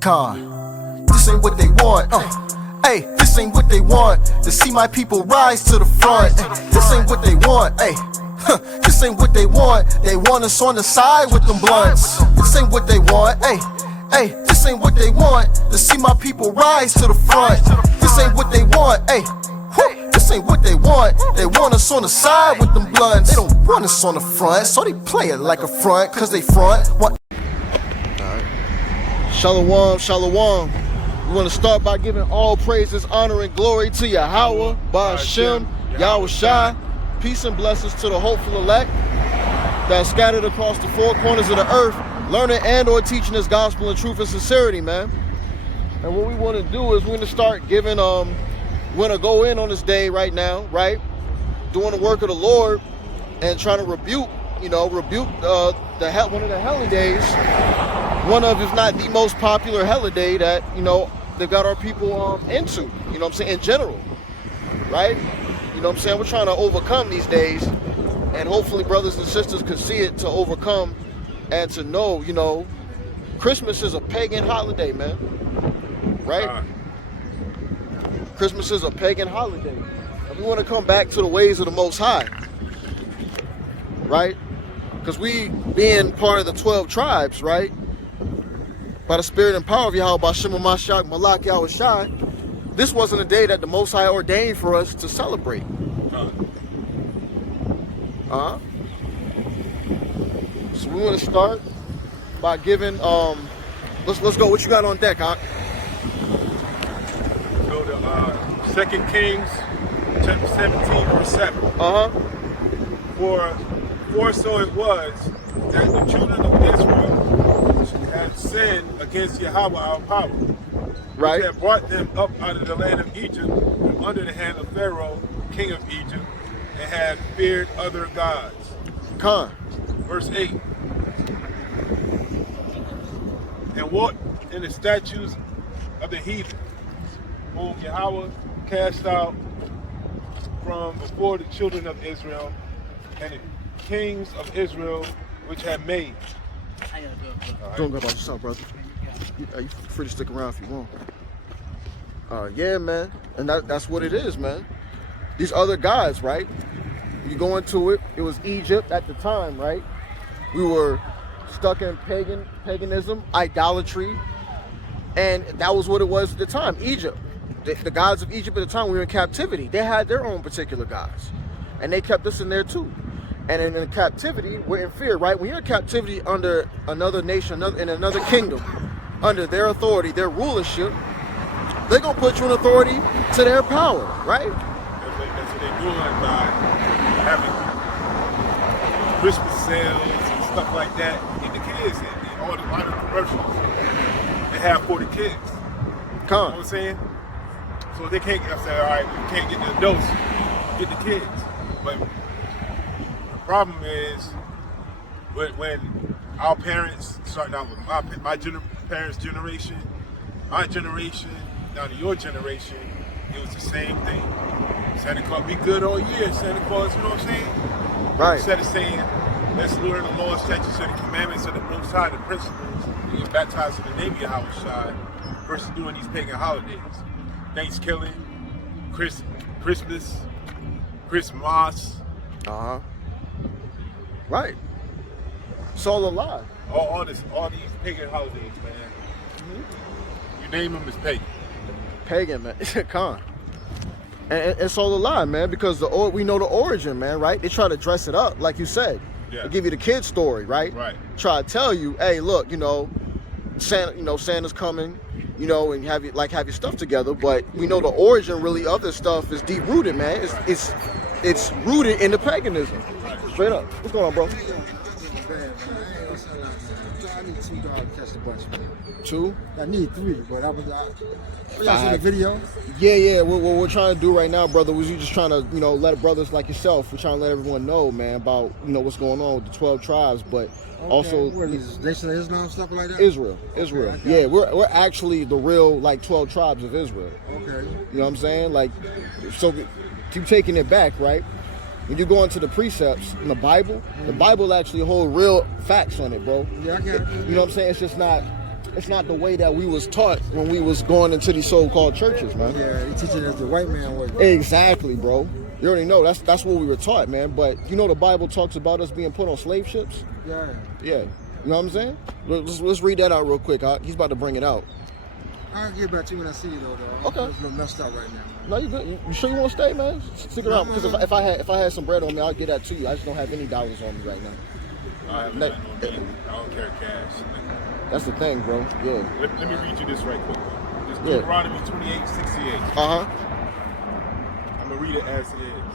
Con, this ain't what they want. Hey, this ain't what they want. To see my people rise to the front. This ain't what they want. Hey, this ain't what they want. They want us on the side with them blunts. This ain't what they want. Hey, this ain't what they want. To see my people rise to the front. This ain't what they want. Hey, this ain't what they want. They want us on the side with them blunts. They don't want us on the front, so they play it like a front, cause they front. What? Alright. Shalom, shalom. We want to start by giving all praises, honor, and glory to Yahawah, Ba'ashem, Yahweh Shai. Peace and blessings to the hopeful elect that are scattered across the four corners of the earth, learning and or teaching this gospel in truth and sincerity, man. And what we want to do is we're going to start giving, we're going to go in on this day right now, right? Doing the work of the Lord and trying to rebuke one of the holidays, one of, if not the most popular holiday that, they've got our people into, you know what I'm saying, in general, right? You know what I'm saying? We're trying to overcome these days, and hopefully brothers and sisters can see it to overcome and to know, Christmas is a pagan holiday, man, right? Christmas is a pagan holiday. And we want to come back to the ways of the Most High, right? Because we, being part of the 12 tribes, right? By the spirit and power of Yahweh, Ba'ashem, Mashak, Malak, Yahweh Shai, this wasn't a day that the Most High ordained for us to celebrate. So we want to start by giving, let's go. What you got on deck, huh? Go to 2 Kings, chapter 17, verse 7. For so it was that the children of Israel had sinned against Yahweh our power, right? Which had brought them up out of the land of Egypt from under the hand of Pharaoh, king of Egypt, and had feared other gods. Verse 8. And walked in the statues of the heathen, whom Yahweh cast out from before the children of Israel, and the kings of Israel which had made. Don't go about yourself, brother. You free to stick around if you want. Yeah, man. And that's what it is, man. These other gods, right? You go into it, it was Egypt at the time, right? We were stuck in paganism, idolatry, and that was what it was at the time. Egypt. The gods of Egypt at the time, we were in captivity. They had their own particular gods, and they kept us in there too. And in captivity, we're in fear, right? When you're in captivity under another nation, in another kingdom, under their authority, their rulership, they're going to put you in authority to their power, right? That's what they're doing by having Christmas sales and stuff like that. Get the kids in. All the line of commercials they have for the kids. You know what I'm saying? So they can't say, all right, we can't get the adults, get the kids. But the problem is when our parents, starting out with my parents' generation, my generation, down to your generation, it was the same thing. Santa Claus, be good all year, Santa Claus, you know what I'm saying? Right. Instead of saying, let's learn the law, statutes, and the commandments of the Most High, the principles, and get baptized in the name of Yahweh Shai, versus doing these pagan holidays. Thanksgiving, Christmas, Christmas. Right. It's all a lie. All these pagan holidays, man. You name them, it's pagan. Pagan, man. And it's all a lie, man, because we know the origin, man, right? They try to dress it up, like you said. Yeah. They give you the kid story, right? Right. Try to tell you, hey, look, Santa, Santa's coming, and have your stuff together. But we know the origin really of this stuff is deep rooted, man. It's rooted in the paganism. Straight up. What's going on, bro? I need $2 to catch the bunch, man. 2? I need 3, but y'all see the video? Yeah. What we're trying to do right now, brother, was you just trying to, let brothers like yourself, we're trying to let everyone know, man, about, what's going on with the 12 tribes, but also... What are these, Nation of Islam, stuff like that? Israel. Yeah, we're actually the real, 12 tribes of Israel. Okay. You know what I'm saying? So keep taking it back, right? When you go into the precepts in the Bible actually hold real facts on it, bro. Yeah, I get it. You know what I'm saying? It's just not it's not the way that we was taught when we was going into these so-called churches, man. Yeah, they teaching us the white man way. Exactly, bro. You already know that's what we were taught, man. But you know the Bible talks about us being put on slave ships. Yeah. Yeah. You know what I'm saying? Let's read that out real quick. He's about to bring it out. I'll get back to you when I see you though. Okay. It's a little messed up right now. No, you good. You sure you want to stay, man? Stick around, because if I had some bread on me, I'll get that to you. I just don't have any dollars on me right now. I have nothing on me. I don't carry cash. That's the thing, bro. Yeah. Let me read you this right quick. It's Deuteronomy 28:68. Uh-huh. I'm going to read it as it is.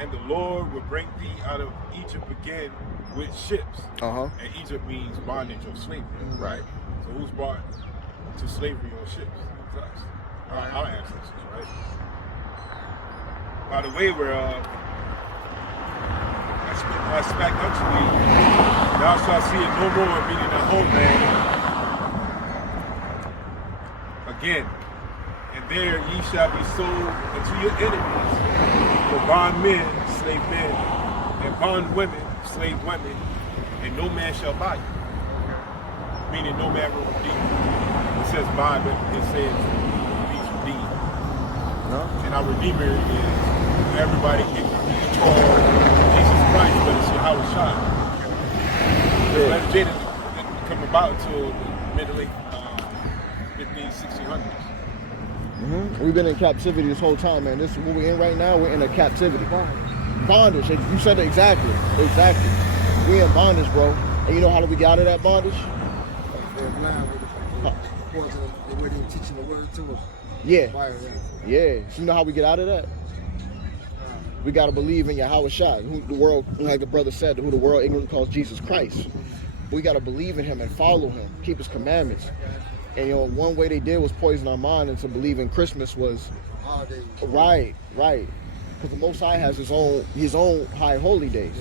And the Lord will bring thee out of Egypt again with ships. Uh-huh. And Egypt means bondage or slavery. Right. So who's brought to slavery on ships? It's us. Our ancestors, right? By the way, I spec unto thee, thou shalt see it no more, meaning the homeland again. And there ye shall be sold unto your enemies for bondmen, slave men, and bondwomen, slave women, and no man shall buy you. Meaning no man will redeem you. It says buy, but it says please redeem. No? And our Redeemer is everybody can call Jesus Christ, but it's Yahweh Shai. That didn't come about until the mid-to-late 1600s. Mm-hmm. We've been in captivity this whole time, man. This is what we're in right now. We're in a captivity. Bondage. You said it exactly. Exactly. We're in bondage, bro. And you know how do we get out of that bondage? They're blind with the way they're teaching the word to us. Yeah. Yeah. So you know how we get out of that? We got to believe in Yahweh Shai, who the world, like the brother said, who the world ignorantly calls Jesus Christ. We got to believe in him and follow him, keep his commandments. And you know, one way they did was poison our mind into believing Christmas was right. Because the Most High has his own high holy days.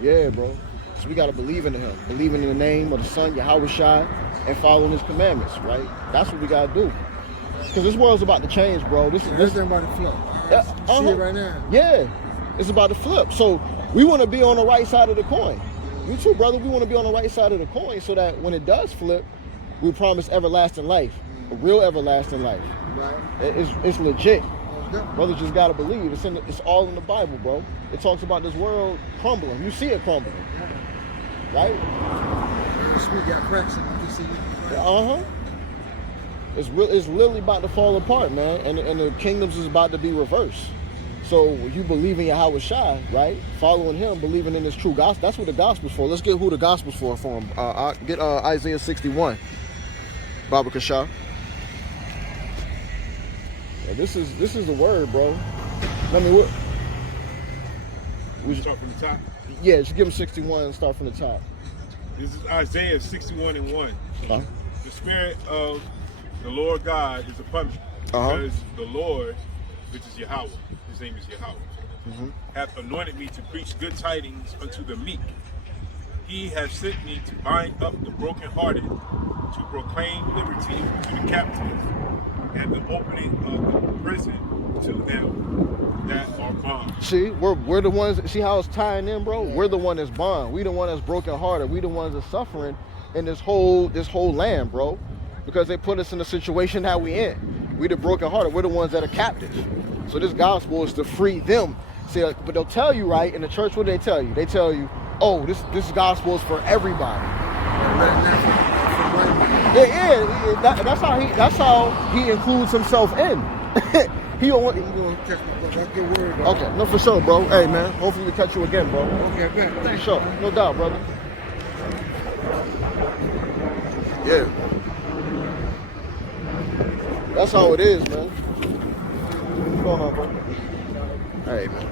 Yeah, bro. So we got to believe in him, believing in the name of the Son, Yahweh Shai, and following his commandments, right? That's what we got to do. Because this world's about to change, bro. Everything about to flip. See it right now. Yeah, it's about to flip. So we want to be on the right side of the coin. You too, brother. We want to be on the right side of the coin so that when it does flip, we promise everlasting life, a real everlasting life. Right. It's legit. Brother just gotta believe. It's all in the Bible, bro. It talks about this world crumbling. You see it crumbling, right? Sweet got cracks in it. You see it. It's literally about to fall apart, man, and the kingdoms is about to be reversed. So you believe in Yahweh Shai, right? Following him, believing in this true gospel. That's what the gospel's for. Let's get who the gospel's for him. Get Isaiah 61. Baba Kasha. Yeah, this is the word, bro. I mean, what? We start from the top. Yeah, just give him 61 and start from the top. This is Isaiah 61:1. The Spirit of the Lord God is upon me, because the Lord, which is Yahweh, his name is Yahweh, hath anointed me to preach good tidings unto the meek. He has sent me to bind up the brokenhearted, to proclaim liberty to the captives, and the opening of the prison to them that are bound. See, we're the ones. See how it's tying in, bro? We're the one that's bound. We the one that's brokenhearted. We the ones that's suffering in this whole land, bro. Because they put us in the situation that we in. We the brokenhearted. We're the ones that are captives. So this gospel is to free them. See, but they'll tell you, right, in the church, what do they tell you? They tell you, oh, this gospel is for everybody. Yeah, that's how he includes himself in. He don't want. Okay, no, for sure, bro. Hey, man, hopefully we catch you again, bro. Okay, man. For sure, no doubt, brother. Yeah, that's how it is, man. What's going on, bro? Hey, man.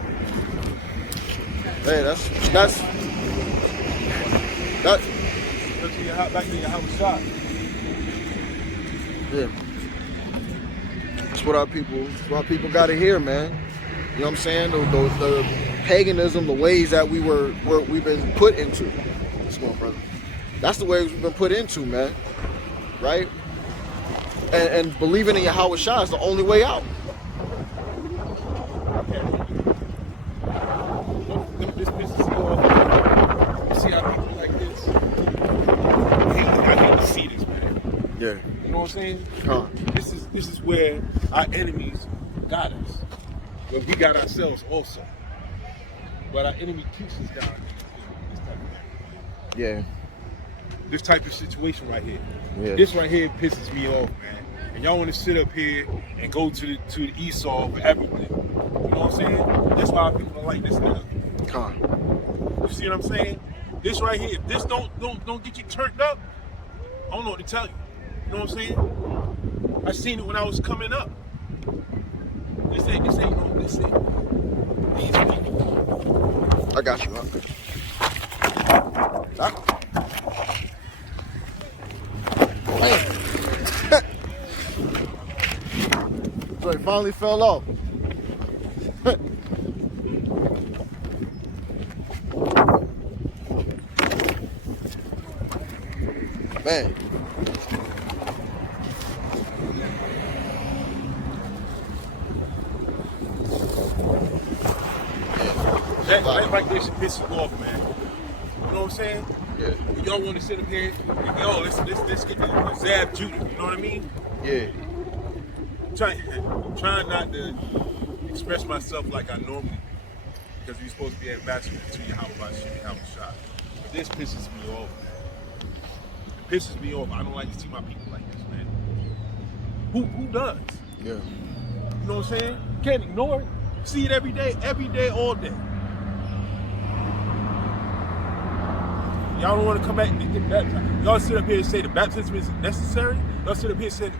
Hey, that's. Back to your house shot. Yeah. That's what our people got to hear, man. You know what I'm saying? The paganism, the ways that we've been put into. What's going on, brother? That's the ways we've been put into, man. Right? And believing in Yahweh Shai is the only way out. This is going on. You see how people like this hate Yeah. You know what I'm saying? Huh. This is where our enemies got us. Where we got ourselves also. But our enemy keeps us down. Yeah. This type of situation right here. Yeah. This right here pisses me off, man. And y'all want to sit up here and go to the Esau for everything. You know what I'm saying? That's why people are like this now. Huh. You see what I'm saying? This right here, if this don't get you turned up, I don't know what to tell you. You know what I'm saying? I seen it when I was coming up. This ain't these people. I got you. So it finally fell off. Man. That right there should piss you off, man. You know what I'm saying? Yeah. When y'all want to sit up here and yo, let's get the Zab Judah. You know what I mean? Yeah. Trying not to express myself like I normally do, because we're supposed to be ambassadors to Yahawah, but this pisses me off, man. It pisses me off. I don't like to see my people like this, man. Who does? Yeah. You know what I'm saying? You can't ignore it. See it every day, all day. Y'all don't want to come back and get baptized. Y'all sit up here and say the baptism isn't necessary. Y'all sit up here and say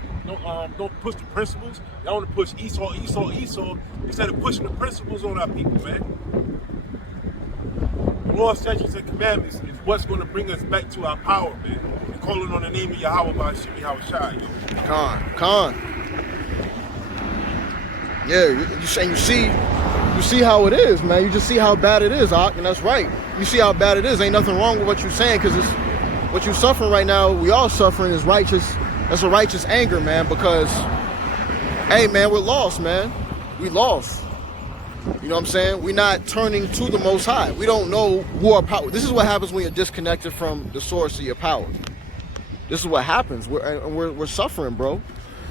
don't push the principles. Y'all want to push Esau instead of pushing the principles on our people, man. The law, statutes, and commandments is what's going to bring us back to our power, man. And calling on the name of Yahawah by Shemi, yo. Con. Yeah, you see how it is, man. You just see how bad it is, Ak, and that's right. You see how bad it is. Ain't nothing wrong with what you're saying, because it's what you're suffering right now. We all suffering is righteous. That's a righteous anger, man. Because, hey, man, we're lost, man. We lost. You know what I'm saying? We're not turning to the Most High. We don't know who our power. This is what happens when you're disconnected from the source of your power. This is what happens. We're suffering, bro.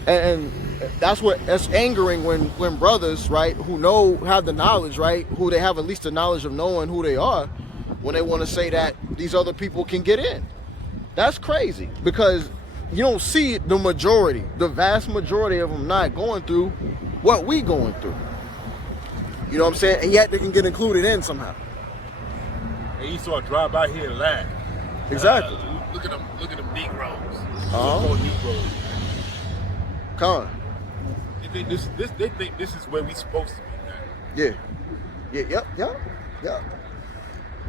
And that's angering when brothers, right, who have the knowledge, right, who they have at least the knowledge of knowing who they are, when they want to say that these other people can get in. That's crazy, because you don't see the vast majority of them not going through what we going through. You know what I'm saying? And yet they can get included in somehow. And Esau drive by here and laugh. Exactly. Look at them Negroes. Uh-huh. Negroes. Con. They think this is where we supposed to be, man. Yeah. Yep.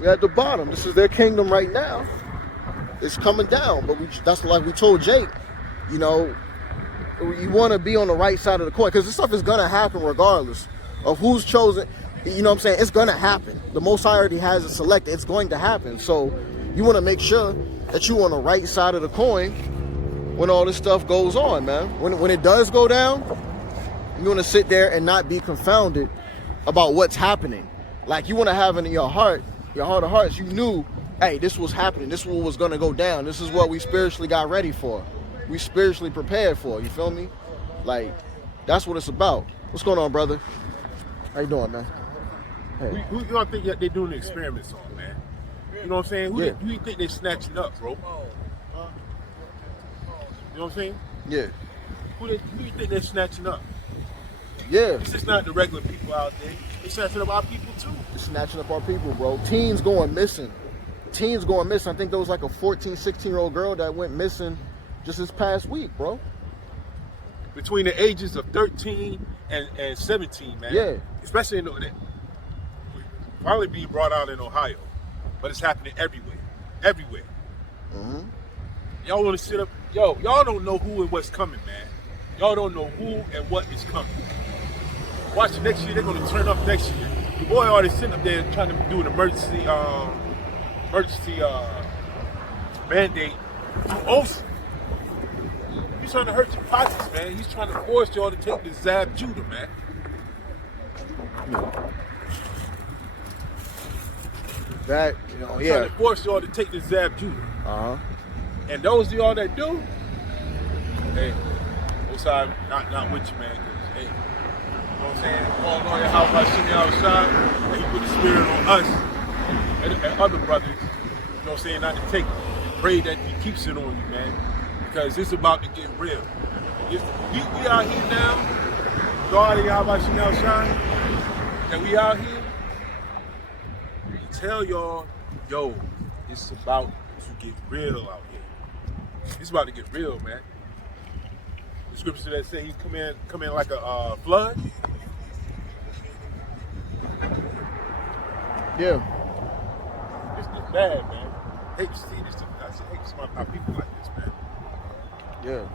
We're at the bottom. This is their kingdom right now. It's coming down, but that's like we told Jake. You know, you want to be on the right side of the coin, because this stuff is gonna happen regardless of who's chosen. You know what I'm saying? It's gonna happen. The Most High already has it selected. It's going to happen. So you want to make sure that you're on the right side of the coin when all this stuff goes on, man. When it does go down, you want to sit there and not be confounded about what's happening. Like, you want to have in your heart of hearts, you knew, hey, this was happening. This was going to go down. This is what we spiritually got ready for. We spiritually prepared for. You feel me? Like, that's what it's about. What's going on, brother? How you doing, man? Hey. Who y'all think they're doing the experiments on, man? You know what I'm saying? Who do you think they snatching up, bro? You know what I'm saying? Yeah. Who do you think they're snatching up? Yeah. It's just not the regular people out there. They're snatching up our people too. They're snatching up our people, bro. Teens going missing. I think there was like a 14, 16-year-old girl that went missing just this past week, bro. Between the ages of 13 and 17, man. Yeah. Especially in probably being brought out in Ohio. But it's happening everywhere. Everywhere. Mm-hmm. Y'all want to sit up. Yo, y'all don't know who and what's coming, man. Y'all don't know who and what is coming. Watch next year, they're going to turn up next year. The boy already sitting up there trying to do an emergency mandate to OSA. He's trying to hurt your pockets, man. He's trying to force y'all to take the Zab Judah, man. That, Trying to force y'all to take the Zab Judah. Uh-huh. And those of y'all that do, hey, most high not with you, man. 'Cause, hey, you know what I'm saying? All Lord, how about shimmy outside? And he put the spirit on us and other brothers, you know what I'm saying, not to take it. Pray that he keeps it on you, man. Because it's about to get real. We out here now. God, how about shimmy outside? That we out here. We tell y'all, yo, it's about to get real out here. It's about to get real, man. The scripture that say he come in like a flood. Yeah. It's bad, man. Hate to see this. I hate to see my people like this, man. Yeah.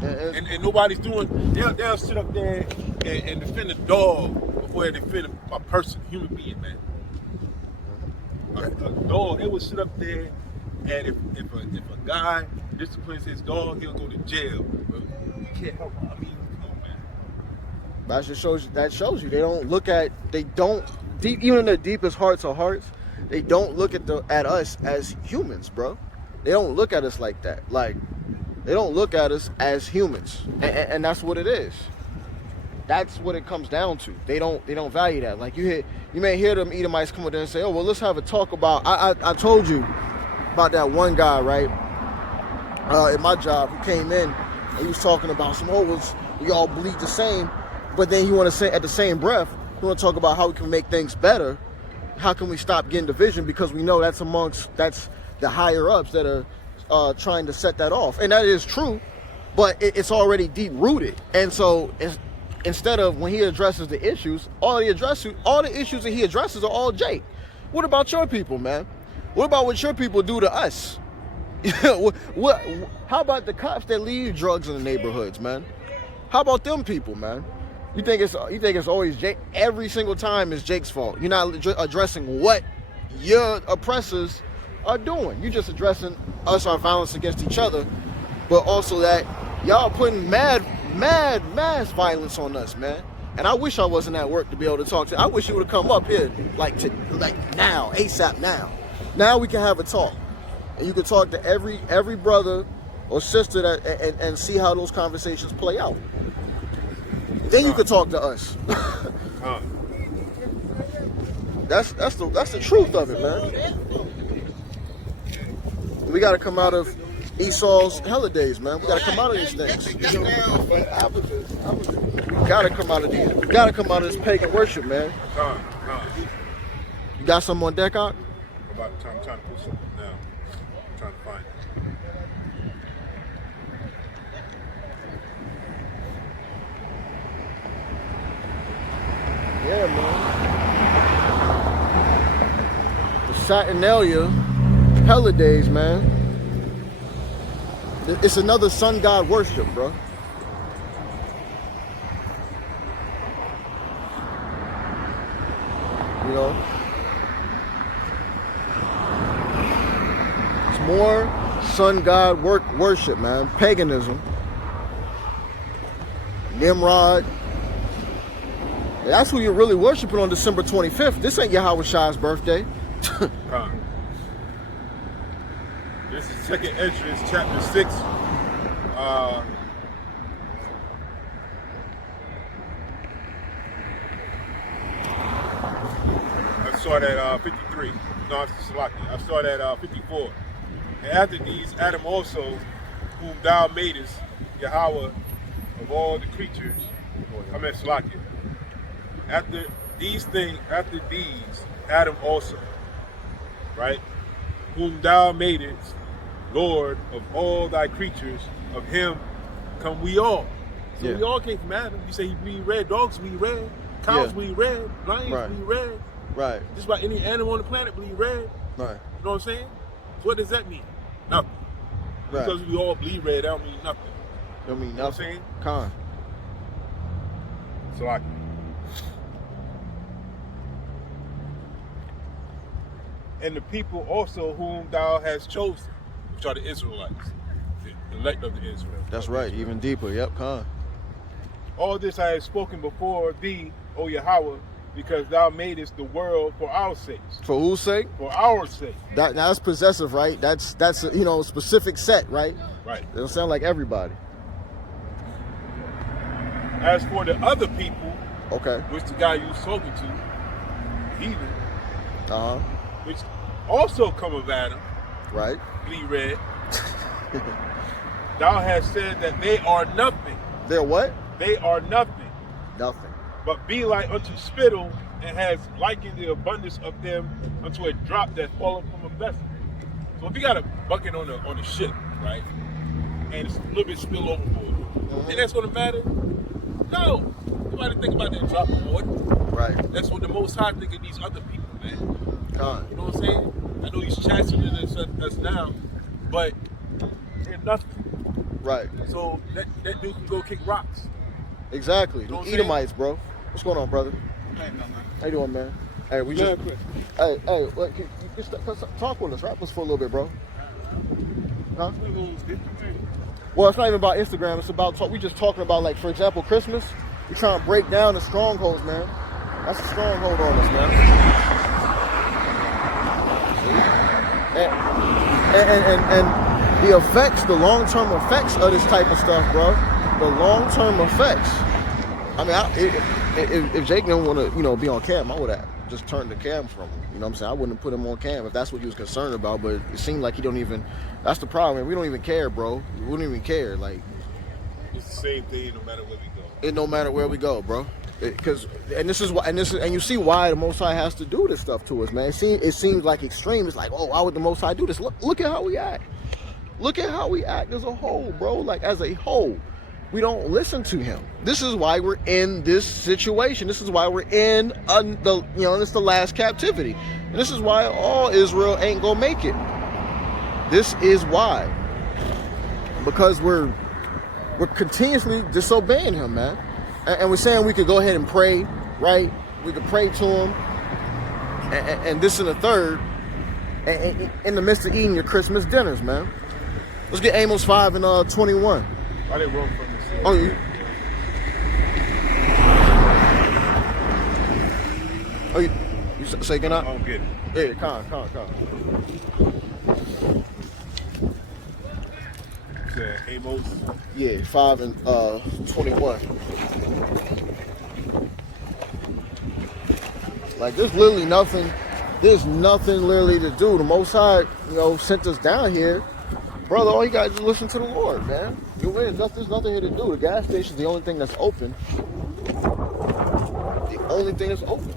And nobody's doing. They'll sit up there and defend a dog before they defend a person, human being, man. A dog, they would sit up there, and if a guy disciplines his dog, he'll go to jail. But you can't help it. I mean, come on, man. That just shows you they don't look at, even in their deepest hearts of hearts, they don't look at us as humans, bro. They don't look at us like that. Like, they don't look at us as humans, and that's what it is. That's what it comes down to. They don't value that. Like, you may hear them Edomites come up there and say, "Oh, well, let's have a talk about." I told you about that one guy, right? At my job, who came in and he was talking about we all bleed the same, but then you want to say at the same breath, you want to talk about how we can make things better. How can we stop getting division? Because we know that's the higher ups that are trying to set that off, and that is true, but it's already deep rooted. And so instead of when he addresses the issues, all the issues that he addresses are all Jake. What about your people, man? What about what your people do to us? How about the cops that leave drugs in the neighborhoods, man? How about them people, man? You think it's always Jake? Every single time it's Jake's fault. You're not addressing what your oppressors are doing. You're just addressing our violence against each other, but also that y'all putting mad mass violence on us, man. And I wish I wasn't at work to be able to talk to you. I wish you would have come up here like now, ASAP now. Now we can have a talk, and you can talk to every brother or sister and see how those conversations play out. Then you could talk to us. That's the truth of it, man. We got to come out of Esau's holidays, man. We got to come out of these things. We got to come out of these. We got to come out of this pagan worship, man. You got something on deck, out? I'm trying to put something now. I'm trying to find it. Yeah, man. The Saturnalia holidays, man. It's another sun god worship, bro. You know? It's more sun god worship, man. Paganism. Nimrod. That's who you're really worshiping on December 25th. This ain't Yahweh Shai's birthday. This is second entrance, chapter 6. I saw that 53. No, it's Salaki. I saw that 54. And after these, Adam also, whom thou madest, Yahweh, of all the creatures, I meant Salaki. After these, Adam also, right? Whom thou madest, Lord of all thy creatures, of him come we all. So we all came from Adam. You say he bleed red, dogs bleed red, cows bleed red, lions bleed red. Right. Just about any animal on the planet bleed red. Right. You know what I'm saying? So what does that mean? Nothing. Right. Because we all bleed red, that don't mean nothing. Don't mean You know what I'm nothing. saying? Con. So I and the people also whom thou hast chosen, which are the Israelites, the elect of the Israel. That's right, even deeper. Yep, con. All this I have spoken before thee, O Yahweh, because thou madest the world for our sakes. For whose sake? For our sake. That's possessive, right? That's a specific set, right? Right. It don't sound like everybody. As for the other people, Okay. which the guy you was talking to, heathen, which also cometh at him, Right. bleed red. Thou hast said that they are nothing. They're what? They are nothing. Nothing. But be like unto spittle, and has likened the abundance of them unto a drop that falleth from a vessel. So if you got a bucket on the ship, right, and it's a little bit spill overboard, think that's gonna matter? No. Nobody think about that drop of water. Right. That's what the Most High think of these other people, man. Con. You know what I'm saying? I know he's chastening us now, but they're nothing. Right. So that dude can go kick rocks. Exactly. You know what The I'm saying? Edomites, bro. What's going on, brother? How you doing, man? Hey, we just. Hey, look, you talk with us, rap us for a little bit, bro. Huh? Well, it's not even about Instagram. It's about we just talking about, like, for example, Christmas. We trying to break down the strongholds, man. That's a stronghold on us, man. And the effects, the long-term effects of this type of stuff, bro. The long-term effects. I mean, if Jake didn't want to, be on cam, I would have just turned the cam from him. You know what I'm saying? I wouldn't have put him on cam if that's what he was concerned about. But it seemed like he don't even. That's the problem, man. We don't even care, bro. We don't even care. Like, it's the same thing no matter where we go. It no matter where we go, bro. And you see why the Most High has to do this stuff to us, man. It seems like extreme. It's like, oh, why would the Most High do this? Look at how we act. Look at how we act as a whole, bro. Like, as a whole. We don't listen to him. This is why we're in this situation. This is why we're in it's the last captivity. And this is why all Israel ain't gonna make it. This is why. Because we're continuously disobeying him, man. And we're saying we could go ahead and pray, right? We could pray to him. And this and the third, in the midst of eating your Christmas dinners, man. Let's get Amos 5 and 21. I didn't run from this. Oh, you say cannot? I don't get it. Yeah, con. You said Amos? Yeah, 5 and 21. Like, there's literally nothing. There's nothing literally to do. The Most High, sent us down here. Brother, all you got to do is listen to the Lord, man. There's nothing here to do. The gas station's the only thing that's open. The only thing that's open.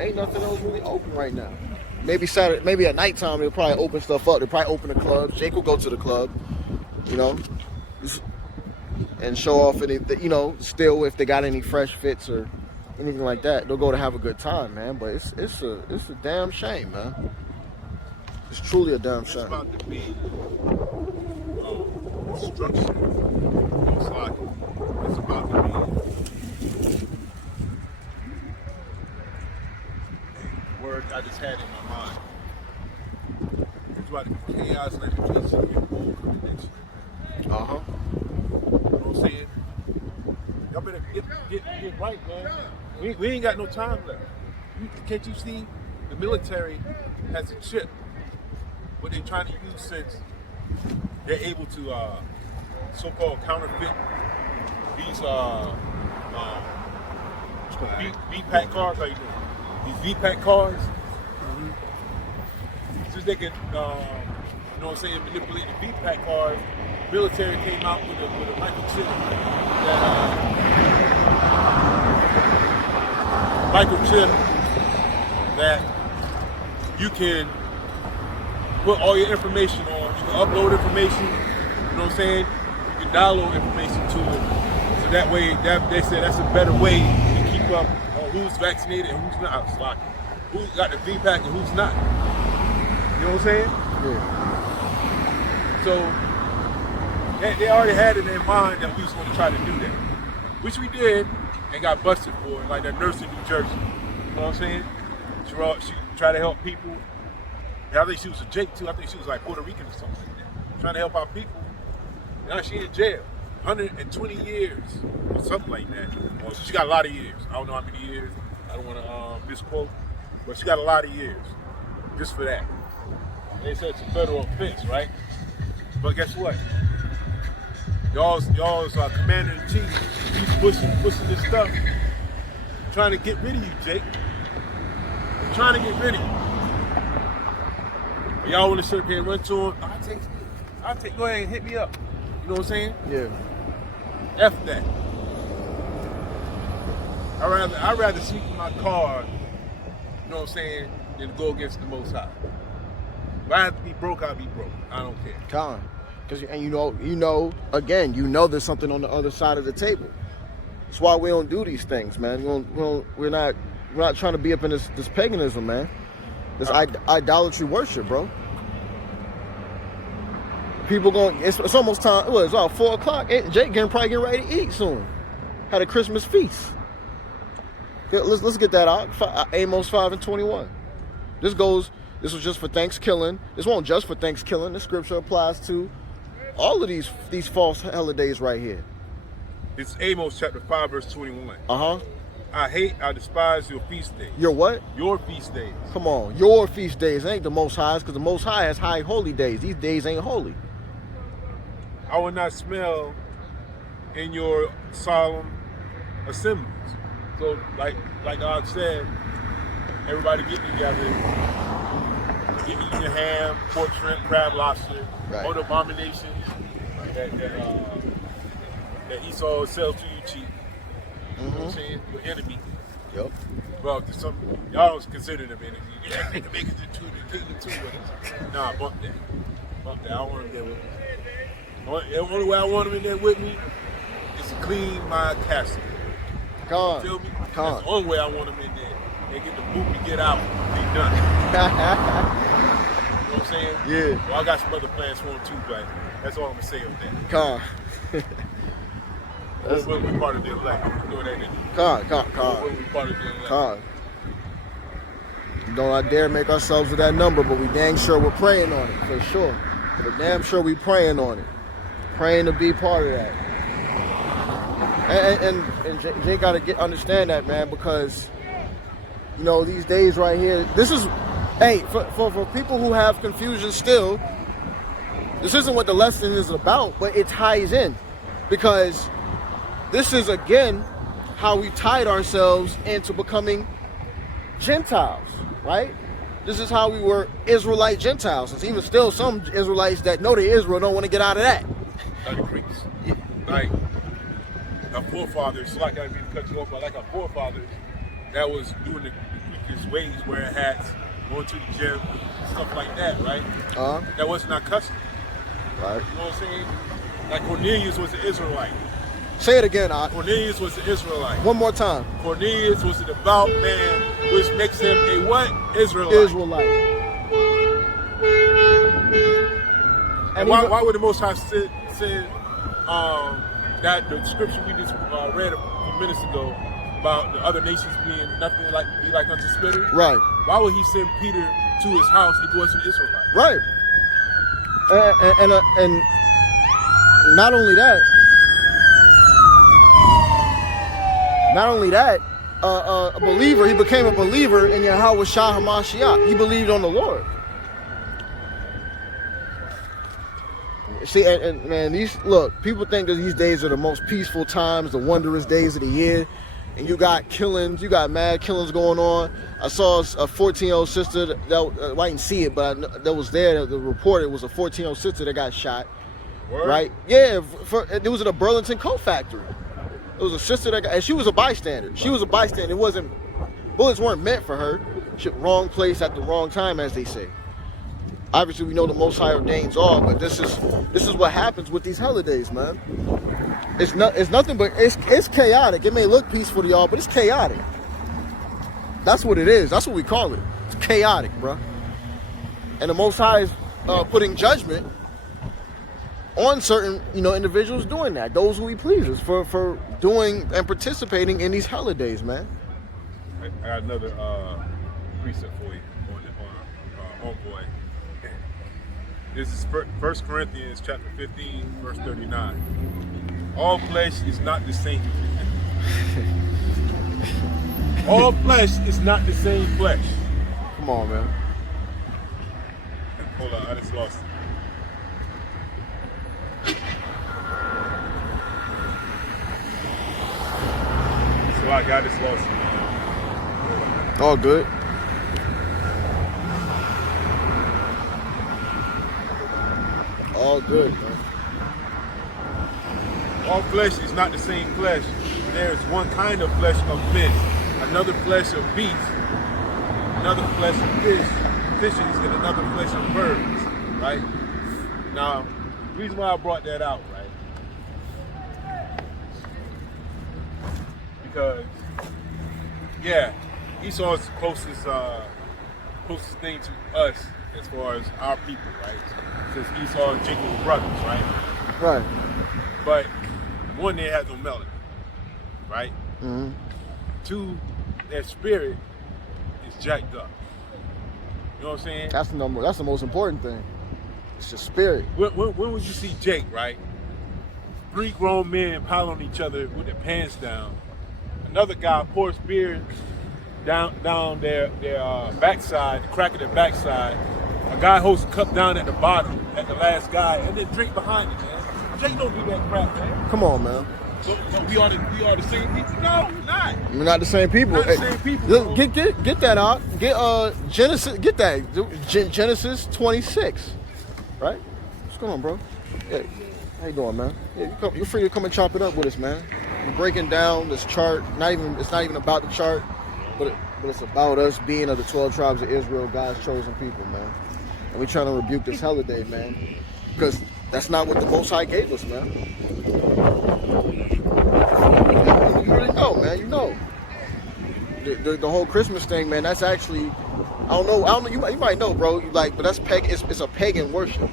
Ain't nothing else really open right now. Maybe Saturday, maybe at nighttime they'll probably open stuff up. They'll probably open the club. Jake will go to the club, and show off any, still if they got any fresh fits or anything like that. They'll go to have a good time, man. But it's a damn shame, man. It's truly a damn shame. It's about to be destruction. Most likely. It's about to be. Word I just had in my mind. It's about to be chaos and agitation in bold convention. You know what I'm saying? Y'all better get right, man. We ain't got no time left. Can't you see? The military has a chip. What they're trying to use since they're able to so-called counterfeit these VPAC cards. How you doing? These VPAC cards. Since they can, manipulate the VPAC cards, military came out with a microchip that you can put all your information on. You can upload information, you know what I'm saying? You can download information to it. So that way, they said that's a better way to keep up on who's vaccinated and who's not. Who's got the VPAC and who's not. You know what I'm saying? Yeah. So, they already had it in their mind that we was going to try to do that. Which we did and got busted for it, like that nurse in New Jersey. You know what I'm saying? She tried to help people. I think she was a Jake too. I think she was like Puerto Rican or something like that. Trying to help our people. Now she in jail. 120 years or something like that. Well, she got a lot of years. I don't know how many years. I don't want to misquote. But she got a lot of years just for that. They said it's a federal offense, right? But guess what? Y'all's commander in chief. He's pushing this stuff, trying to get rid of you, Jake. Trying to get rid of you. Y'all want to sit here and run to him? I'll take. Go ahead and hit me up. You know what I'm saying? Yeah. F that. I'd rather sleep in my car, you know what I'm saying, than to go against the Most High. If I have to be broke, I'll be broke. I don't care. Con. And you know, again, you know there's something on the other side of the table. That's why we don't do these things, man. We're not trying to be up in this paganism, man. This idolatry worship, bro. People going, it's almost time. Well, it's about 4 o'clock. Jake probably getting ready to eat soon. Had a Christmas feast. Let's get that out. Amos 5:21. This was just for Thanksgiving. This won't just for Thanksgiving. The scripture applies to all of these false holidays right here. It's Amos chapter 5 verse 21. I despise your feast days. Your what? Your feast days. Come on, your feast days. It ain't the Most High's, because the Most High has high holy days. These days ain't holy. I will not smell in your solemn assemblies. So, like God said, everybody get together, get eating ham, pork, shrimp, crab, lobster, right. all the abominations that Esau sells to you cheap. You know what I'm saying? Your enemy. Yep. Well, y'all don't consider them enemy. Yeah, they can make it to the kingdom too with us. Nah, bump that. I don't want them there with me. The only way I want them in there with me is to clean my castle. Come You feel me? on. That's the only way I want them in there. They get the boot and get out. They done. You know what I'm saying? Yeah. Well, I got some other plans for them too, but that's all I'm gonna say on that. Come. We're part of their life. We're doing that. We're part of their life. Come. Don't I dare make ourselves to that number, but we dang sure we're praying on it, for sure. We're damn sure we praying on it. Praying to be part of that. And Jay got to understand that, man, because, you know, these days right here, this is, hey, for people who have confusion still, this isn't what the lesson is about, but it ties in. Because this is, again, how we tied ourselves into becoming Gentiles, right? This is how we were Israelite Gentiles. There's even still some Israelites that know they're Israel don't want to get out of that. Like the Greeks. Yeah. Like our forefathers, like I didn't cut you off, but like our forefathers that was doing the Greek ways, wearing hats, going to the gym, stuff like that, right? That wasn't our custom. Right. You know what I'm saying? Like Cornelius was an Israelite. Say it again, Ott. Cornelius was an Israelite. One more time. Cornelius was a devout man, which makes him a what? Israelite. Israelite. And why would the Most High say that the scripture we just read a few minutes ago about the other nations being nothing like unto spittle? Right. Why would he send Peter to his house if he wasn't an Israelite? Right. And not only that, a believer, he became a believer in Yahweh Shah HaMashiach. He believed on the Lord. See, and man, people think that these days are the most peaceful times, the wondrous days of the year. And you got killings, you got mad killings going on. I saw a 14-year-old sister, that I didn't see it, but that was there. The report, it was a 14-year-old sister that got shot. Word? Right? Yeah, it was at a Burlington coat factory. It was a sister that got, and she was a bystander. She was a bystander. Bullets weren't meant for her. Wrong place at the wrong time, as they say. Obviously, we know the Most High ordains all, but this is what happens with these holidays, man. It's nothing but it's chaotic. It may look peaceful to y'all, but it's chaotic. That's what it is. That's what we call it. It's chaotic, bro. And the Most High is putting judgment on certain, individuals doing that. Those who He pleases for doing and participating in these holidays, man. I got another precept for you on homeboy. This is 1 Corinthians chapter 15, verse 39. All flesh is not the same. All flesh is not the same flesh. Come on, man. Hold on, I just lost it. my God, it's lost. Man. All good. All good, man. All flesh is not the same flesh. There is one kind of flesh of men, another flesh of beasts, another flesh of fishes, and another flesh of birds, right? Now, the reason why I brought that out, right? Because, yeah, Esau is the closest thing to us as far as our people, right? Since Esau and Jacob were brothers, right? Right. But one, they had no melody, right? Mm-hmm. Two, their spirit is jacked up. You know what I'm saying? That's the most important thing. It's your spirit. When would you see Jake, right? 3 grown men pile on each other with their pants down. Another guy pours beer down their backside, the crack of their backside. A guy holds a cup down at the bottom, at the last guy, and then drink behind it, man. Jake don't do that crap, man. Come on, man. So we are the same people? No, we're not. We're not the same people. Not the same people. Look, get that out. Get Genesis. Get that. Genesis 26. Right? What's going on, bro? Yeah. How you doing, man? Yeah, you're free to come and chop it up with us, man. We're breaking down this chart. It's not even about the chart, but it's about us being of the 12 tribes of Israel, God's chosen people, man. And we're trying to rebuke this holiday, man, because that's not what the Most High gave us, man. You already know, man. You know. The whole Christmas thing, man. That's actually, I don't know. You might know, bro. But that's pagan. It's a pagan worship.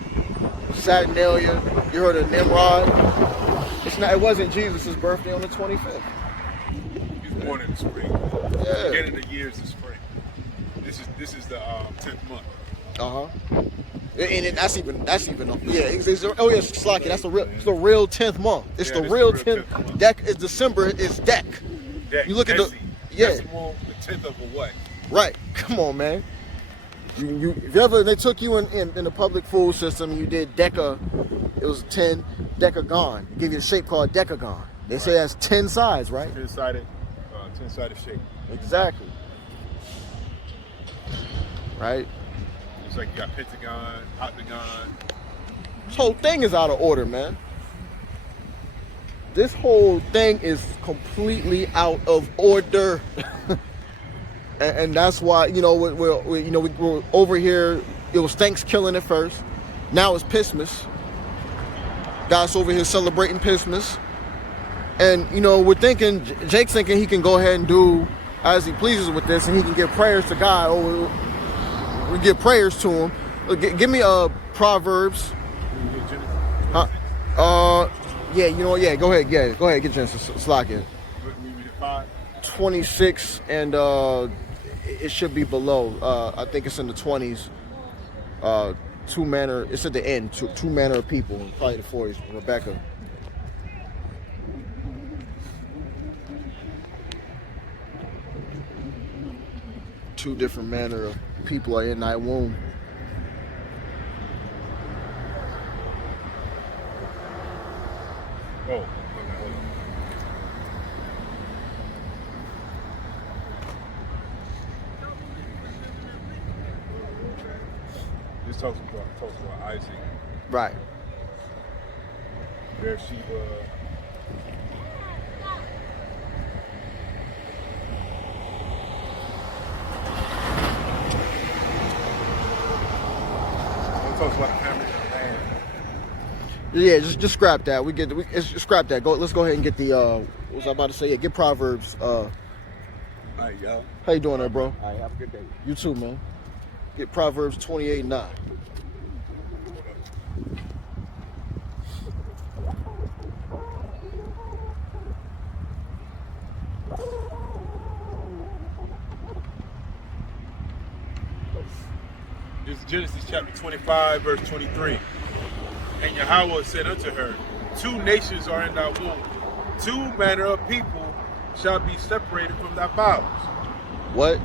Saturnalia. You heard of Nimrod? It wasn't Jesus' birthday on the 25th. He was born in the spring. Yeah. Beginning of the year is the spring. This is the 10th month. And that's even it's Slocky. That's the real 10th month. It's the real 10th month. Deck is December is Deck. You look at the Decimal, the 10th of a what? Right. Come on, man. If they took you in the public food system and you did Deca, it was 10 Decagon. Give you a shape called Decagon. They say that's 10 sides, right? 10-sided shape. Exactly. Right? It's like you got pentagon, octagon. This whole thing is out of order, man. This whole thing is completely out of order. and that's why, we're over here. It was Thanksgiving at first. Now it's Pissmas. Guys over here celebrating Pissmas. And, Jake's thinking he can go ahead and do as he pleases with this, and he can give prayers to God. We give prayers to him. Give me Proverbs. Yeah, go ahead. Yeah, go ahead. Get Genesis. Slack in. 26, and it should be below. I think it's in the 20s. It's at the end. Two manner of people. Probably the 40s. Rebecca. Two different manner of people are in thy womb. Oh, hold on. This talks about Isaac. Right. Beersheba. Talks about the family of the land. Yeah, just scrap that. Scrap that. Let's go ahead and get the what was I about to say? Yeah, get Proverbs. All right, y'all. How you doing there, bro? All right, have a good day. You too, man. Get Proverbs 28:9. This is Genesis chapter 25, verse 23. And Yahweh said unto her, 2 nations are in thy womb, 2 manner of people shall be separated from thy bowels. What?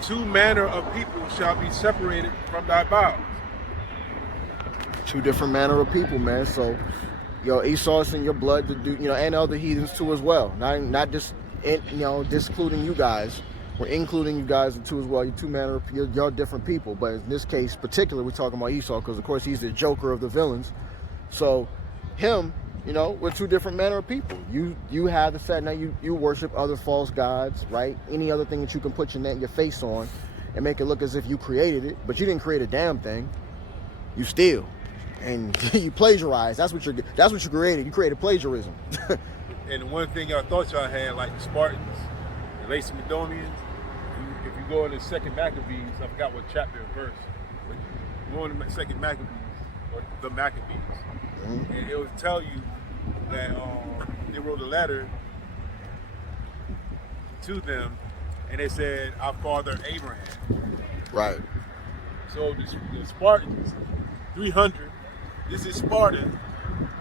2 manner of people shall be separated from thy bowels. 2 different manner of people, man. So, Esau's in your blood to do, and other heathens too as well. Not just and discluding you guys. We're including you guys into as well. You're two manner, you're different people. But in this case, particularly, we're talking about Esau because, of course, he's the joker of the villains. So, him, we're two different manner of people. You have the fact now you worship other false gods, right? Any other thing that you can put your face on and make it look as if you created it, but you didn't create a damn thing. You steal and you plagiarize. That's what you created. You created plagiarism. And the one thing I thought y'all had, like the Spartans, the Lacedaemonians. If you go into Second Maccabees, I forgot what chapter and verse, but you go into Second Maccabees or the Maccabees, and it would tell you that they wrote a letter to them, and they said, "Our father Abraham." Right. So the Spartans, 300. This is Spartan.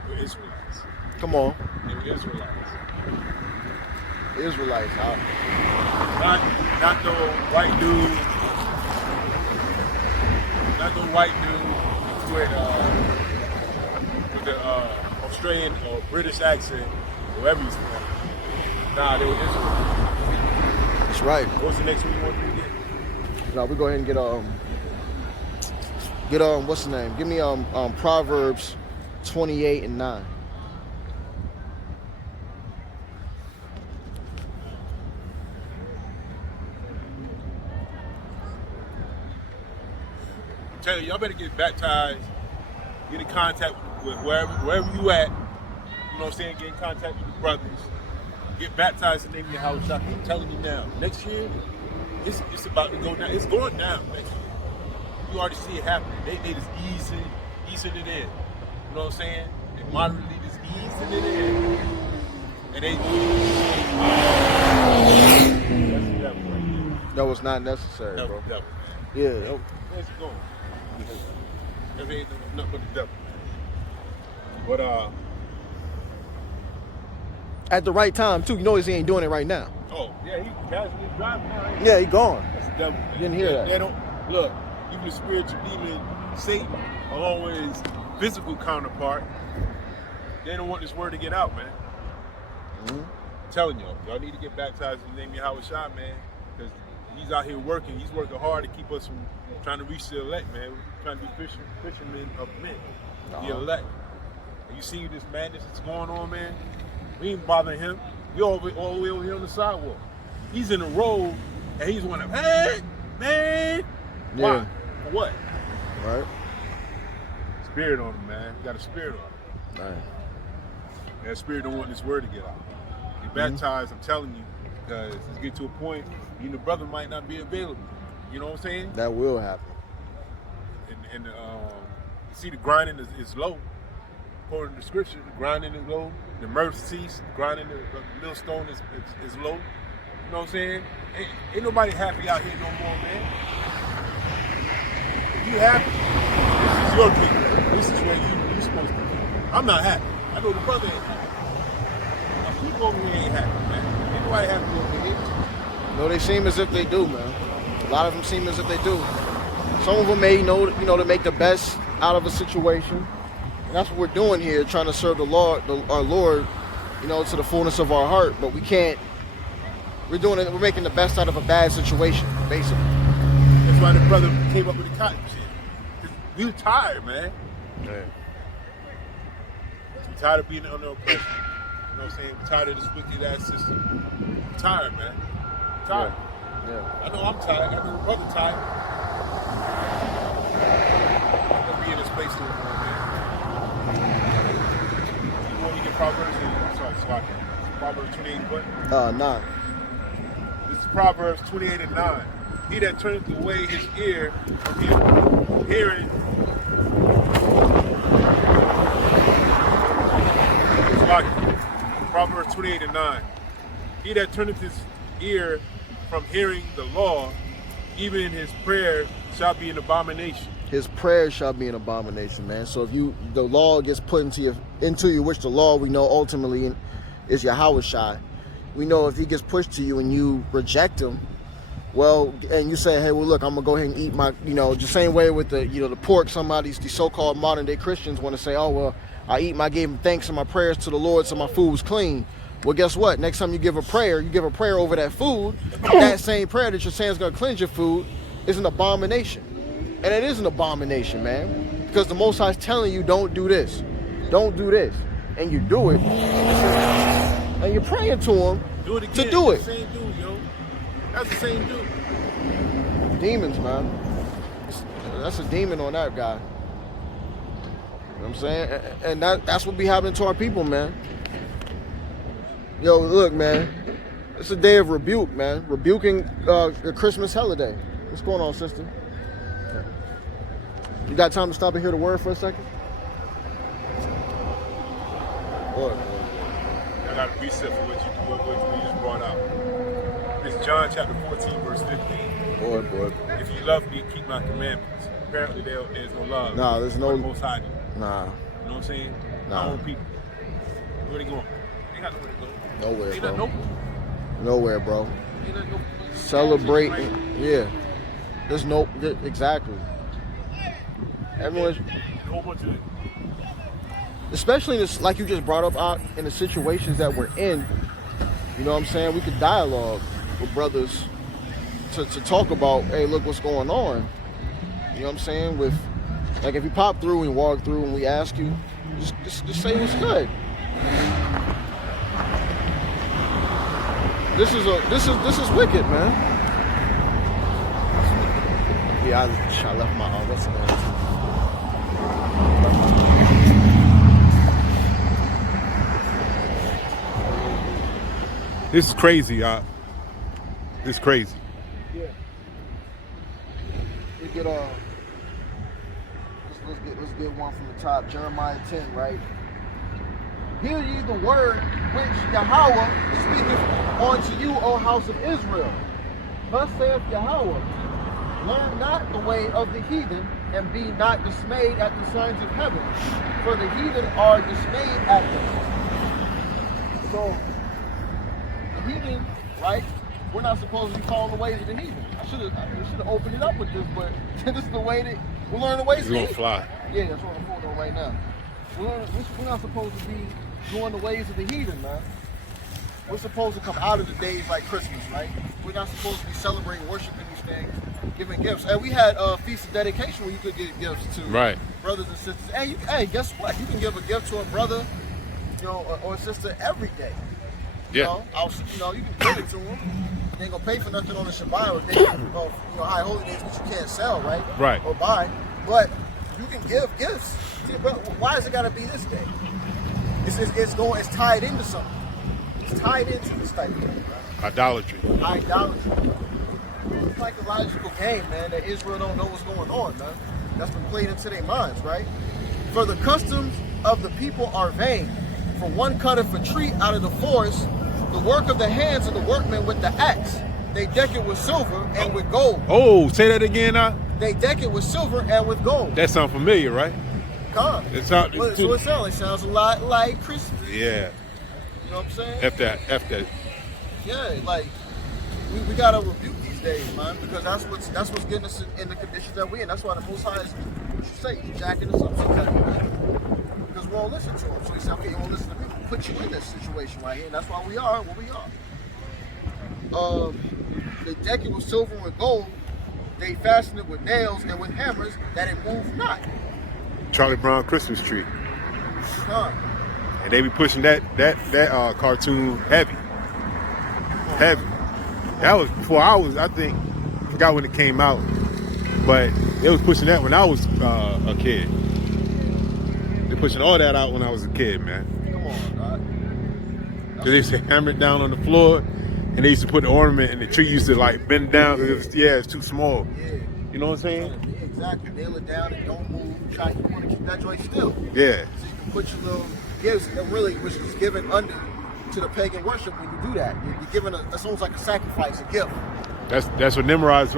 Were Israelites. Come on. They were Israelites. Israelites, huh? Not no white dude. Not no white dude with the Australian or British accent, wherever he's from. Nah, they were Israelites. That's right. What's the next one you want me to get? Now we go ahead and get what's the name? Give me Proverbs 28 and 9. Tell you, y'all better get baptized, get in contact with wherever you at, you know what I'm saying, get in contact with your brothers, get baptized in the name of Yahawah. I'm telling you now, next year, it's about to go down. It's going down next year. You already see it happening. They just easing it in. You know what I'm saying? They moderately just easing it in. And they that's the devil right there. That was not necessary, That's bro. the devil, man. Yeah. Where's it going? That ain't nothing but the devil. But At the right time too. You notice he ain't doing it right now. oh yeah, he casually driving now. Ain't he? Yeah, he gone. That's the devil. Man. You didn't hear that. They don't look. Even the spiritual demon Satan, along with his physical counterpart, they don't want this word to get out, man. I'm telling y'all need to get baptized in the name of Yahawah, man, because he's out here working. He's working hard to keep us from trying to reach the elect, man. We're trying to be fishermen of men, the elect. And you see this madness that's going on, man? We ain't bothering him. We all the way over here on the sidewalk. He's in the road, and he's one of them, hey, man. Yeah. Why? For what? Right. Spirit on him, man. You got a spirit on him. Right. That spirit don't want this word to get out. Get baptized, I'm telling you, because it's get to a point, you and the brother might not be available. You know what I'm saying? That will happen. And you see the grinding is low. According to the scripture, the grinding is low. The mercies, grinding, the millstone is low. You know what I'm saying? Ain't nobody happy out here no more, man. If you happy, this is your kingdom. This is where you supposed to be. I'm not happy. I know the brother ain't happy. Now, people over here ain't happy, man. Ain't nobody happy over here. No, they seem as if they do, man. A lot of them seem as if they do. Some of them may know, to make the best out of a situation. And that's what we're doing here, trying to serve the Lord, our Lord, to the fullness of our heart. But we can't. We're doing it. We're making the best out of a bad situation, basically. That's why the brother came up with the cotton shit. We were tired, man. Yeah. We're tired of being under oppression. You know what I'm saying? We're tired of this wicked ass system. We're tired, man. We're tired. Yeah. I know I'm tired. I know the brother tired. I'm gonna be in this place no more, man. You want to get Proverbs? Proverbs 28 what? 9. This is Proverbs 28 and 9. He that turneth away his ear from hearing Proverbs 28 and 9. He that turneth his ear from hearing the law, even in his prayer shall be an abomination. His prayer shall be an abomination, man. So if the law gets put into you, which the law we know ultimately is Yahawah. We know if he gets pushed to you and you reject him, well, and you say, hey, well, look, I'm gonna go ahead and eat my, the same way with the pork. These so-called modern day Christians want to say, oh, well, I gave him thanks in my prayers to the Lord, so my food was clean. Well, guess what? Next time you give a prayer over that food. That same prayer that you're saying is going to cleanse your food is an abomination. And it is an abomination, man. Because the Most High is telling you, don't do this. Don't do this. And you do it. And you're praying to him to do it. That's the same dude, yo. That's the same dude. Demons, man. That's a demon on that guy. You know what I'm saying? And that's what be happening to our people, man. Yo, look, man. It's a day of rebuke, man. Rebuking the Christmas holiday. What's going on, sister? You got time to stop and hear the word for a second? What? I got a precept for what you just brought out. It's John chapter 14, verse 15. Boy. If you love me, keep my commandments. Apparently there's no love. Nah, there's no... For the Most High. Nah. You know what I'm saying? Nah. My own people. Where they going? They got nowhere to go. Nowhere, Ain't bro. nothing Nowhere, bro. Ain't nothing no... Celebrate. Yeah. There's no... Exactly. Everyone's... A whole bunch of... Especially in this, like you just brought up, out in the situations that we're in, you know what I'm saying? We could dialogue with brothers to talk about, hey, look what's going on. You know what I'm saying? With, like, if you pop through and walk through and we ask you, just say what's good. This is wicked, man. Yeah, I left my what's the name? This is crazy, y'all. This is crazy. Yeah. We get let's get one from the top. Jeremiah 10, right? Hear ye the word which Yahawah speaketh unto you, O house of Israel. Thus saith Yahawah, learn not the way of the heathen, and be not dismayed at the signs of heaven, for the heathen are dismayed at them. So, the heathen, right? We're not supposed to be calling the ways of the heathen. I should have opened it up with this, but this is the way that we learn the ways of the heathen. It's gonna fly. Yeah, that's what I'm pulling on right now. We're not supposed to be doing the ways of the heathen, man. We're supposed to come out of the days like Christmas, right? We're not supposed to be celebrating, worshiping these things, giving gifts. And we had a feast of dedication where you could give gifts to brothers and sisters. Hey, guess what? You can give a gift to a brother, you know, or a sister every day. Yeah. You know, you can give it to them. They ain't gonna pay for nothing on the Shabbat or day of high holy days, which you can't sell, right? Right. Or buy. But you can give gifts. See, bro, why is it gotta be this day? It's tied into something. It's tied into this type of thing, right? Idolatry. It's like a logical game, man, that Israel don't know what's going on, man. That's been played into their minds, right? For the customs of the people are vain. For one cutteth a tree out of the forest, the work of the hands of the workman with the axe. They deck it with silver and with gold. Oh, say that again now. They deck it with silver and with gold. That sounds familiar, right? God. So it sounds a lot like Christmas. Yeah. You know what I'm saying? F that. Yeah, like we gotta rebuke these days, man, because that's what's getting us in the conditions that we're in. That's why the Most High is, what you say, he's jacking us up sometimes. Because we won't listen to him. So he said, okay, you won't listen to me. We'll put you in this situation right here, and that's why we are what we are. They deck it with silver and gold. They fasten it with nails and with hammers, that it move not. Charlie Brown Christmas tree. Huh. And they be pushing that cartoon heavy. That was before I forgot when it came out, but they was pushing that when I was a kid. They're pushing all that out when I was a kid, man. Come on, God. They used to hammer it down on the floor, and they used to put the ornament, and the tree used to like bend down. It's too small. Yeah. You know what I'm saying? Exactly. Nail it down and don't move. You want to keep that joint still. Yeah. So you can put your little gifts, and really, which is given under to the pagan worship when you do that. You're giving it's almost like a sacrifice, a gift. That's what Nimrod's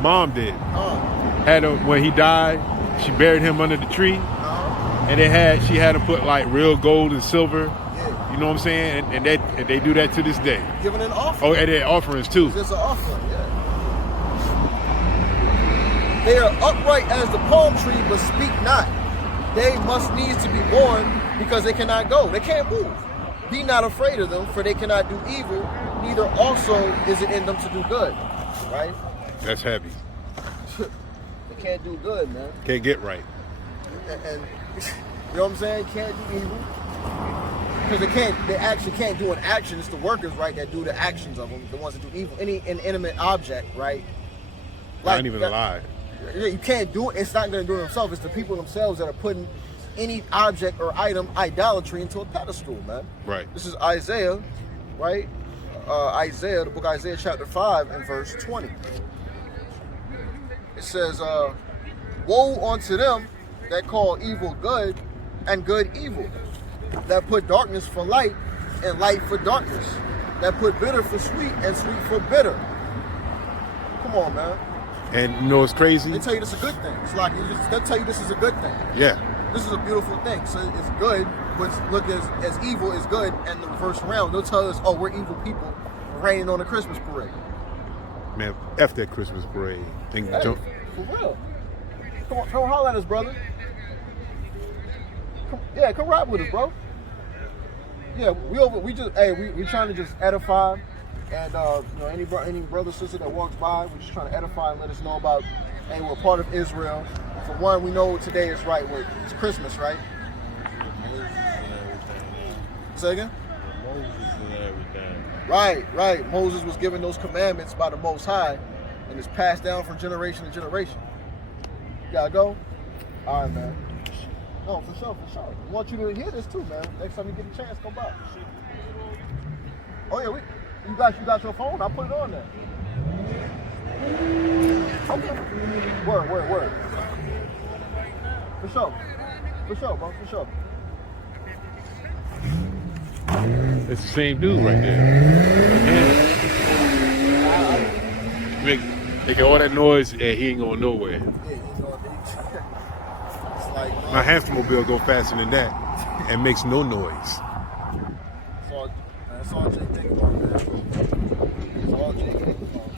mom did. Had him when he died. She buried him under the tree, and she had him put like real gold and silver. Yeah. You know what I'm saying? And they do that to this day. Giving an offering. Oh, and they offerings too. There's an offering. Yeah. They are upright as the palm tree, but speak not. They must needs to be born because they cannot go. They can't move. Be not afraid of them, for they cannot do evil, neither also is it in them to do good. Right? That's heavy. They can't do good, man. Can't get right. And you know what I'm saying? Can't do evil. Because they actually can't do an action. It's the workers, right, that do the actions of them, the ones that do evil. Any inanimate object, right? Not even alive. You can't do it. It's not going to do it themselves. It's the people themselves that are putting any object or item, idolatry, into a pedestal, man. Right. This is Isaiah, right? Isaiah, the book of Isaiah, chapter 5 and verse 20. It says, woe unto them that call evil good and good evil, that put darkness for light and light for darkness, that put bitter for sweet and sweet for bitter. Come on, man. And you know what's crazy? They tell you this is a good thing. It's like they'll tell you this is a good thing. Yeah. This is a beautiful thing. So it's good, but look as evil is good, and the reverse around. They'll tell us, oh, we're evil people raining on a Christmas parade. Man, F that Christmas parade. Hey, for real. Come holler at us, brother. Come ride with us, bro. Yeah, we trying to just edify, and any brother sister that walks by, we're just trying to edify and let us know about. Hey, we're part of Israel. For one, we know today is right. It's Christmas, right? Say again? Moses and everything. Right. Moses was given those commandments by the Most High, and it's passed down from generation to generation. You gotta go? All right, man. No, for sure. I want you to hear this too, man. Next time you get a chance, come by. Oh yeah, you got your phone? I'll put it on there. Okay. Word. For sure, bro. For sure. It's the same dude right there. Yeah. Making all that noise and he ain't going nowhere. My hamster mobile go faster than that and makes no noise. That's all Jake thinks about, man. That's all Jake thinks about.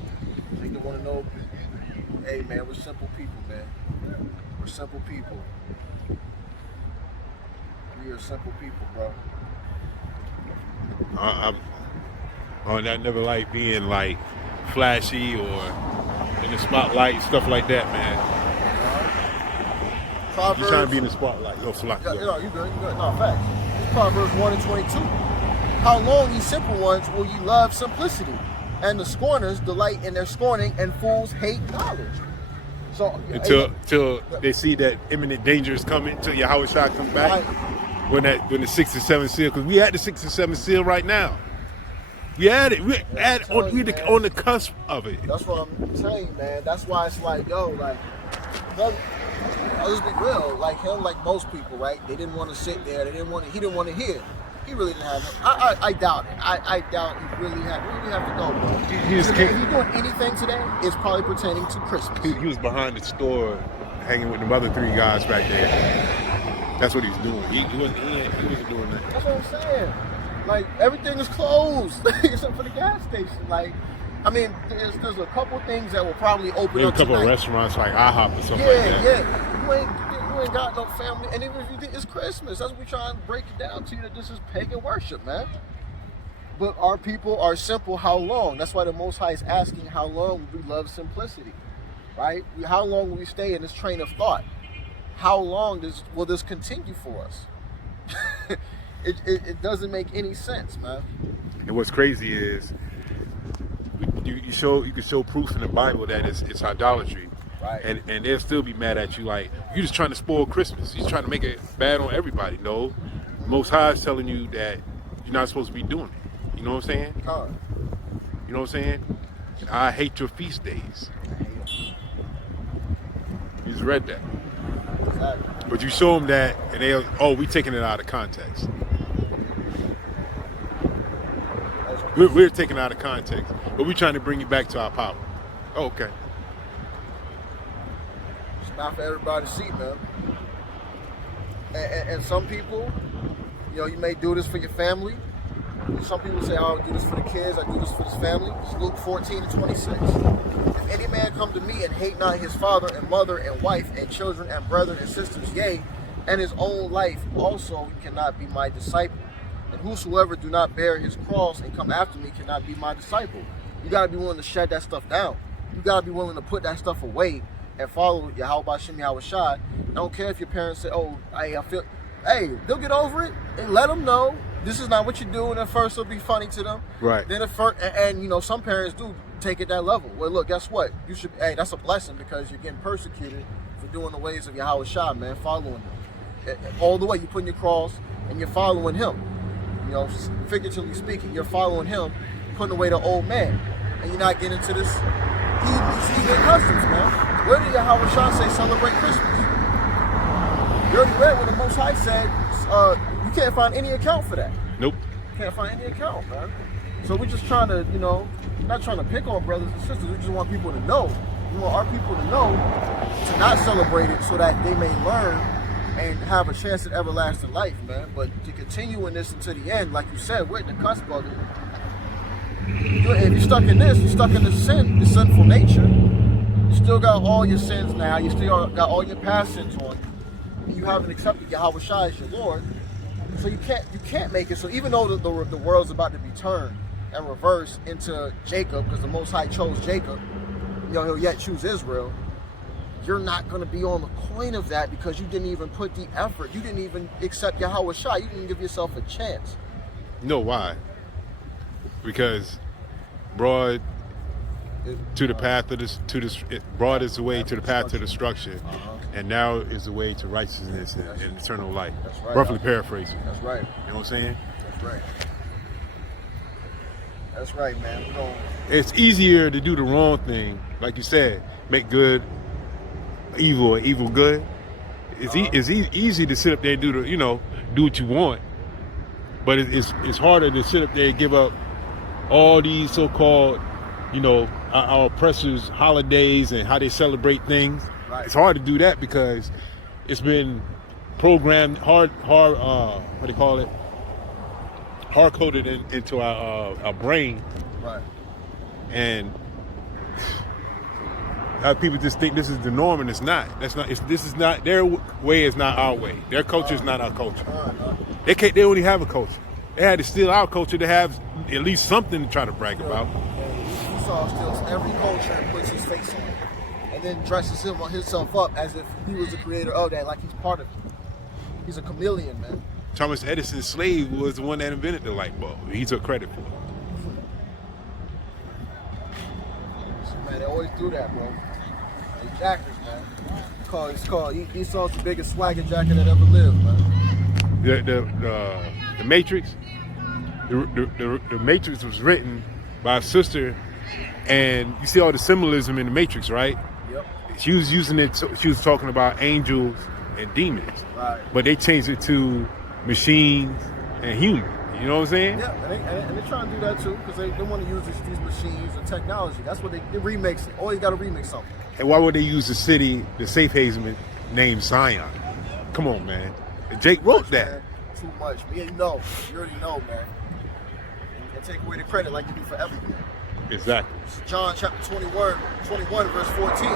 Jake want to know, hey, man, we're simple people, man. We're simple people. We are simple people, bro. I never like being like flashy or in the spotlight, stuff like that, man. Proverbs, You trying to be in the spotlight? You good. No, facts. It's Proverbs 1:22. How long, ye simple ones, will ye love simplicity? And the scorners delight in their scorning, and fools hate knowledge. So until they see that imminent danger is coming, until Yahweh Shah comes back. When the 6th and 7th seal, because we at the 6th and 7th seal right now. We at it. We're on the cusp of it. That's what I'm telling you, man. That's why it's like, I'll just be real. Like him, like most people, right? They didn't want to sit there. He didn't want to hear. He really didn't have it. I doubt it. I doubt he really have to go, bro. If he's doing anything today, it's probably pertaining to Christmas. He was behind the store hanging with the other 3 guys back there. That's what he's doing. He wasn't doing that. That's what I'm saying. Like, everything is closed except for the gas station. Like, I mean, there's a couple things that will probably open up a couple tonight. of restaurants like IHOP or something like that. Yeah. You ain't got no family. And even if you did, it's Christmas. That's what we try and break it down to you, that this is pagan worship, man. But our people are simple. How long? That's why the Most High is asking how long we love simplicity, right? How long will we stay in this train of thought? How long will this continue for us? It doesn't make any sense, man. And what's crazy is you can show proof in the Bible that it's idolatry, right? And they'll still be mad at you like you're just trying to spoil Christmas. You're trying to make it bad on everybody. No, Most High is telling you that you're not supposed to be doing it. You know what I'm saying? You know what I'm saying? I hate your feast days. You just read that. Exactly. But you show them that, and we taking it out of context. We're taking it out of context, but we're trying to bring it back to our power. Oh, okay. It's not for everybody to see, man. And some people, you may do this for your family. Some people say, I'll do this for the kids, I do this for his family. It's Luke 14:26. If any man come to me and hate not his father and mother and wife and children and brethren and sisters, yea, and his own life also, he cannot be my disciple. And whosoever do not bear his cross and come after me cannot be my disciple. You got to be willing to shed that stuff down. You got to be willing to put that stuff away and follow Yahweh Shem Yahweh Shai. I don't care if your parents say, oh, hey, they'll get over it, and let them know this is not what you're doing. At first it'll be funny to them. Right. Then and you know, some parents do take it that level. Well, look, guess what? You should, that's a blessing because you're getting persecuted for doing the ways of Yahweh Shai, man, following him. All the way, you're putting your cross and you're following him. You know, figuratively speaking, you're following him, putting away the old man. And you're not getting into this heathen customs, man. Where did Yahweh Shai say celebrate Christmas? You already read what the Most High said. You can't find any account for that. Nope. Can't find any account, man. So we're just trying to, you know, not trying to pick on brothers and sisters. We just want people to know. We want our people to know to not celebrate it so that they may learn and have a chance at everlasting life, man. But to continue in this until the end, like you said, we're at the cusp of it. If you're stuck in this, you're stuck in the sinful nature. You still got all your sins now. You still got all your past sins on you. You haven't accepted Yahweh Shai as your Lord. So you can't make it. So even though the world's about to be turned and reversed into Jacob, because the Most High chose Jacob, you know, he'll yet choose Israel. You're not going to be on the coin of that because you didn't even put the effort. You didn't even accept Yahweh Shai. You didn't give yourself a chance. You know why? Because broad to the path of this, broad is the way to the path to destruction, and now is the way to righteousness and eternal life. That's right. Roughly paraphrasing. That's right. You know what I'm saying? That's right. That's right, man. It's easier to do the wrong thing, like you said, make good evil or evil good. It's easy to sit up there and do what you want, but it's harder to sit up there and give up all these so-called, our oppressors' holidays and how they celebrate things. Right. It's hard to do that because it's been programmed hard coded into our brain. Right. And people just think this is the norm, and it's not. This is not their way. Is not our way. Their culture is not our culture. They don't even have a culture. They had to steal our culture to have at least something to try to brag about. Esau steals every culture and puts his face on it, and then dresses himself up as if he was the creator of that, like he's part of it. He's a chameleon, man. Thomas Edison's slave was the one that invented the light bulb. He took credit for it. Man, they always do that, bro. They jackers, man. It's called Esau's the biggest swagger jacker that ever lived, man. The Matrix. The Matrix was written by a sister, and you see all the symbolism in the Matrix, right? Yep. She was using it. She was talking about angels and demons, right? But they changed it to machines and humans. You know what I'm saying? Yeah, and they're trying to do that too because they want to use these machines and technology. That's what they remix. Always got to remix something. And why would they use the city, the safe haven named Zion? Come on, man. Jake wrote that. Man. Too much. Yeah, you already know, man. And take away the credit like you do for everything. Exactly. John chapter 21 verse 14.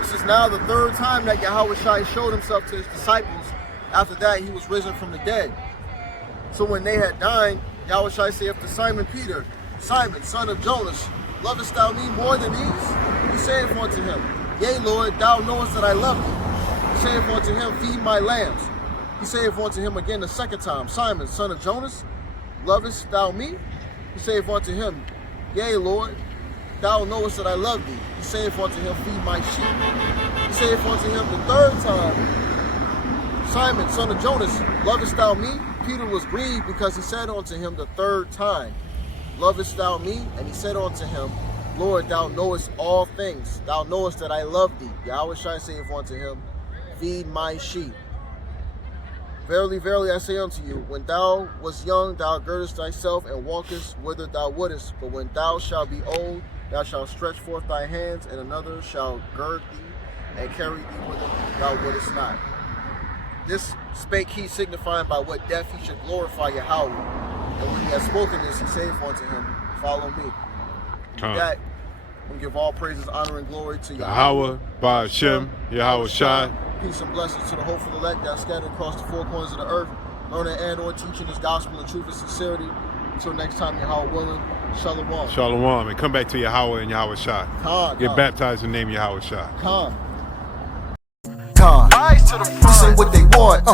This is now the third time that Yahweh Shai showed himself to his disciples. After that, he was risen from the dead. So when they had dined, Yahweh Shai saith to Simon Peter, Simon, son of Jonas, lovest thou me more than these? He saith unto him, Yea, Lord, thou knowest that I love thee. He saith unto him, Feed my lambs. He saith unto him again the second time, Simon, son of Jonas, lovest thou me? He saith unto him, Yea, Lord, thou knowest that I love thee. He saith unto him, Feed my sheep. He saith unto him the third time, Simon, son of Jonas, lovest thou me? Peter was grieved because he said unto him the third time, Lovest thou me? And he said unto him, Lord, thou knowest all things. Thou knowest that I love thee. Yahweh Shai saith unto him, Feed my sheep. Verily, verily, I say unto you, when thou wast young, thou girdest thyself and walkest whither thou wouldest. But when thou shalt be old, thou shalt stretch forth thy hands, and another shall gird thee and carry thee whither thou wouldest not. This spake he, signifying by what death he should glorify Yahweh. And when he had spoken this, he saith unto him, Follow me. With that, we give all praises, honor, and glory to Yahweh, by Hashem, Yahweh Shai. Peace and blessings to the hopeful elect that are scattered across the four corners of the earth. learning and or teaching His gospel in truth and sincerity. Until next time, Yahweh willing, Shalom. Shalom, and come back to Yahweh and Yahweh Shai. Get baptized in the name of Yahweh Shai. This ain't what they want.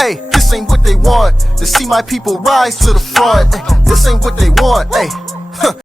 Hey, this ain't what they want. To see my people rise to the front. This ain't what they want. Hey.